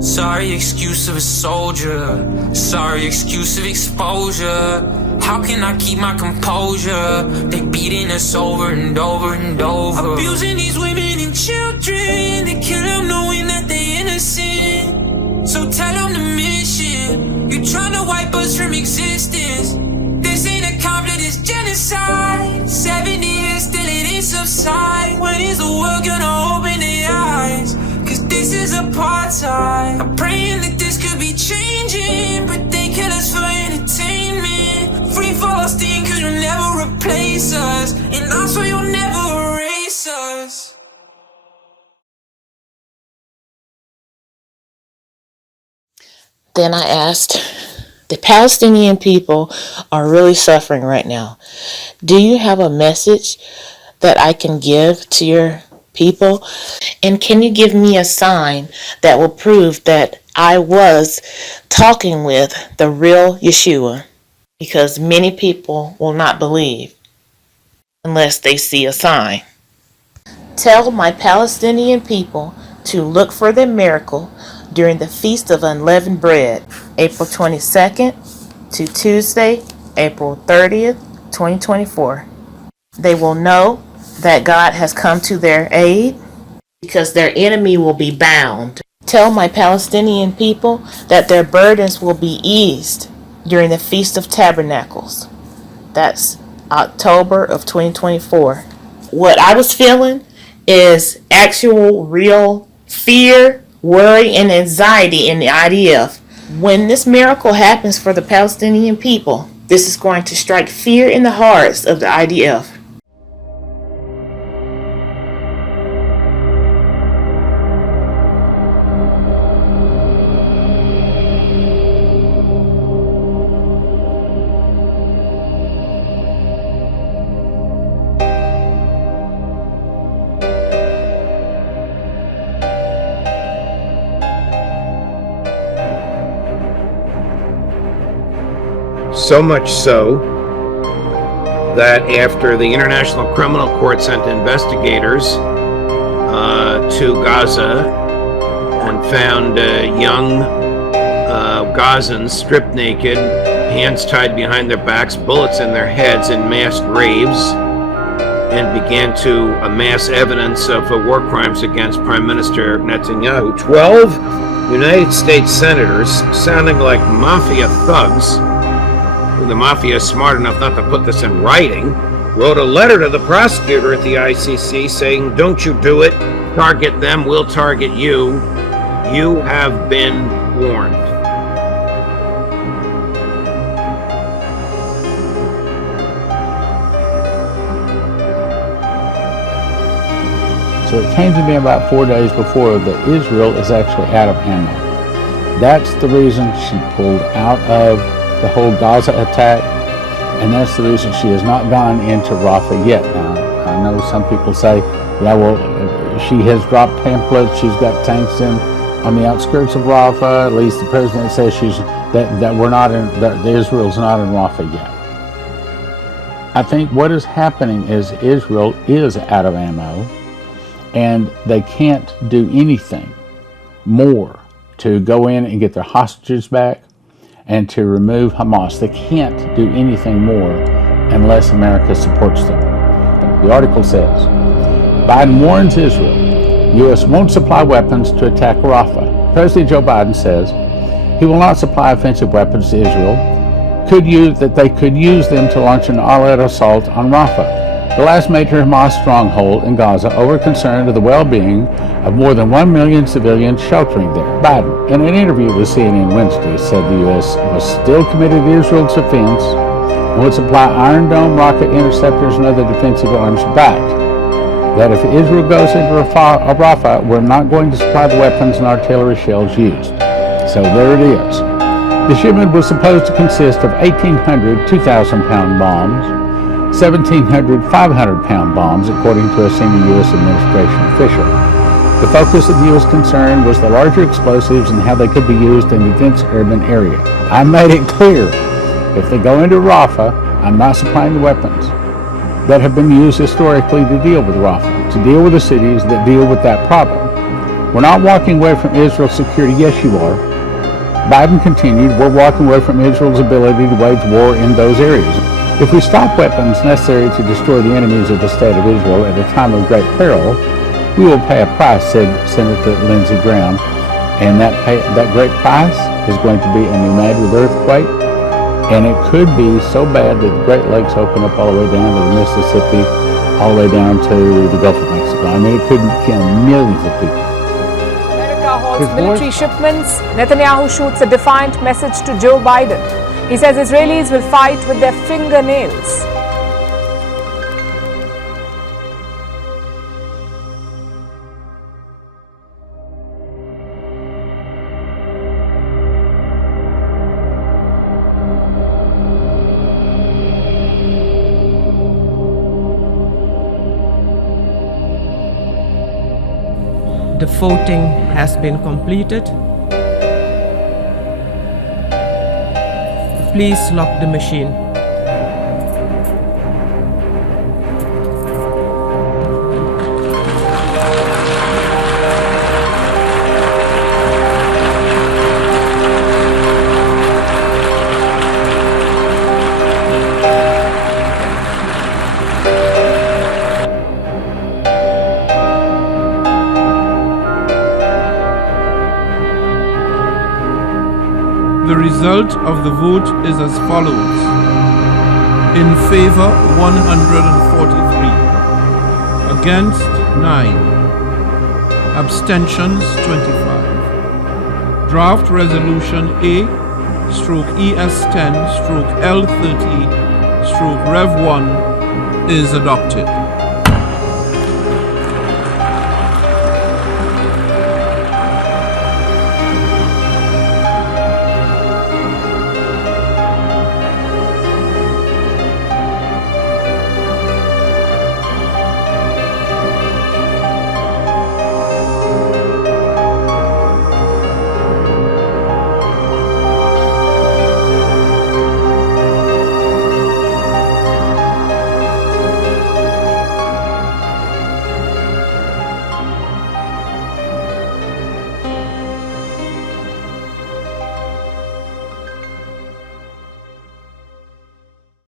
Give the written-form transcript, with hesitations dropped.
Sorry excuse of a soldier, sorry excuse of exposure. How can I keep my composure? They beating us over and over and over. Abusing these women and children. They kill them knowing that they innocent. So tell them the mission. You're trying to wipe us from existence. This ain't a conflict, it's genocide. 70 years still it ain't subside. When is the world gonna open their eyes? Cause this is apartheid. I'm praying that this could be changing, but they kill us for entertainment. Free Palestine, cause you'll never replace us, and I swear you'll never erase us. Then I asked, the Palestinian people are really suffering right now. Do you have a message that I can give to your people? And can you give me a sign that will prove that I was talking with the real Yeshua? Because many people will not believe unless they see a sign. Tell my Palestinian people to look for the miracle during the Feast of Unleavened Bread, April 22nd to Tuesday, April 30th, 2024. They will know that God has come to their aid because their enemy will be bound. Tell my Palestinian people that their burdens will be eased during the Feast of Tabernacles. That's October of 2024. What I was feeling is actual real fear, worry, and anxiety in the IDF. When this miracle happens for the Palestinian people, this is going to strike fear in the hearts of the IDF. So much so that after the International Criminal Court sent investigators to Gaza and found young Gazans stripped naked, hands tied behind their backs, bullets in their heads in mass graves, and began to amass evidence of war crimes against Prime Minister Netanyahu. 12 United States senators, sounding like mafia thugs, the mafia is smart enough not to put this in writing, wrote a letter to the prosecutor at the ICC saying, don't you do it, target them, we'll target you, you have been warned. So it came to me about 4 days before that Israel is actually out of ammo. That's the reason she pulled out of the whole Gaza attack, and that's the reason she has not gone into Rafah yet. Now, I know some people say, yeah, well, she has dropped pamphlets, she's got tanks in on the outskirts of Rafah. At least the president says that we're not in, that Israel's not in Rafah yet. I think what is happening is Israel is out of ammo, and they can't do anything more to go in and get their hostages back and to remove Hamas. They can't do anything more unless America supports them. The article says, Biden warns Israel, U.S. won't supply weapons to attack Rafah. President Joe Biden says he will not supply offensive weapons to Israel, that they could use them to launch an all-out assault on Rafah, the last major Hamas stronghold in Gaza, over concern of the well-being of more than 1 million civilians sheltering there. Biden, in an interview with CNN Wednesday, said the U.S. was still committed to Israel's defense and would supply Iron Dome rocket interceptors and other defensive arms back. That if Israel goes into Rafah, we're not going to supply the weapons and artillery shells used. So there it is. The shipment was supposed to consist of 1,800 2,000-pound bombs, 1,700 500-pound bombs, according to a senior U.S. administration official. The focus of the U.S. concern was the larger explosives and how they could be used in the dense urban area. I made it clear, if they go into Rafah, I'm not supplying the weapons that have been used historically to deal with Rafah, to deal with the cities that deal with that problem. We're not walking away from Israel's security. Yes, you are. Biden continued, we're walking away from Israel's ability to wage war in those areas. If we stop weapons necessary to destroy the enemies of the State of Israel at a time of great peril, we will pay a price, said Senator Lindsey Graham. And that great price is going to be a pneumatic earthquake. And it could be so bad that the Great Lakes open up all the way down to the Mississippi, all the way down to the Gulf of Mexico. I mean, it could kill millions of people. America halts military shipments. Netanyahu shoots a defiant message to Joe Biden. He says Israelis will fight with their fingernails. The voting has been completed. Please lock the machine. The result of the vote is as follows. In favor, 143. Against, 9. Abstentions, 25. Draft Resolution A/ES10/L30/Rev1 is adopted.